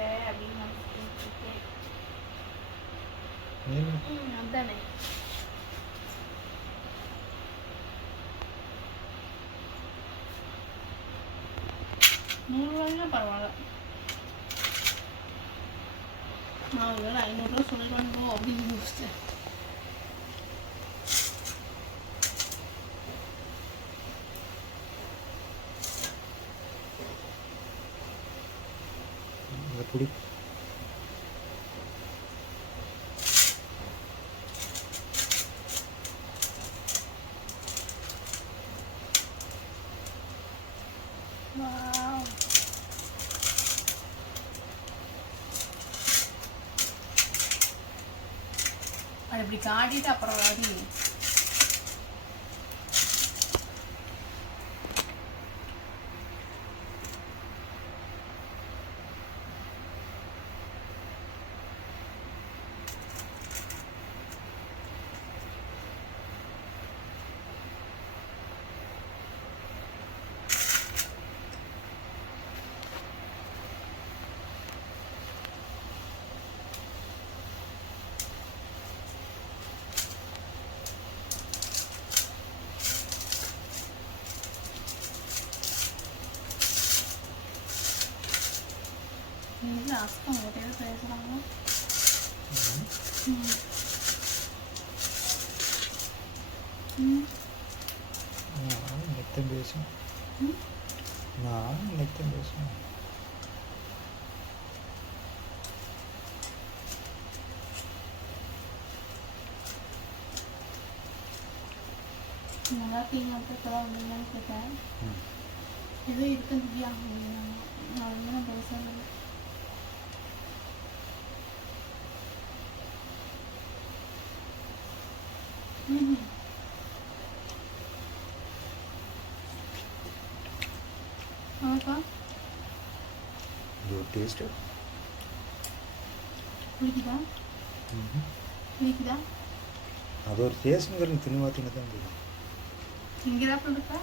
அப்படின்னு நினைச்சிட்டு அதானே. பரவாயில்ல. நான் ஒரு ஐநூறுரூவா சொல்லிடுவானோ அப்படின்னு யோசிச்சேன். அந்த புடி அது இப்படி காட்டிட்டு அப்புறம் வாடி இது அஸ்தம் ஒரே பேசுகிறாங்க ம் ம் நான் இன்னைக்கு பேசுவேன் ம் நான் இன்னைக்கு பேசுவேன் நல்லா தீங்க இப்போதான் வந்தீங்கன்னு கேட்டேன் ம் ஏதோ இருக்கு திவ்யா அப்படின்னாங்க. நான் ஒன்றும் பேசல ம் ஆமாக்கா இது ஒரு டேஸ்ட்டு பிடிக்குதா பிடிக்குதா அது ஒரு டேஸ்ட்டுங்கிறது தின்னு பார்த்திங்க தான் தெரியும் இங்கே தான் இருக்கா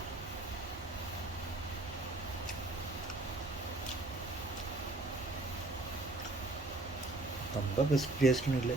ரொம்ப பெஸ்ட் டேஸ்ட்னு இல்லை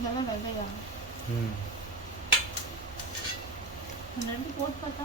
ज़्यादा लग गया हम्म। रिपोर्ट पता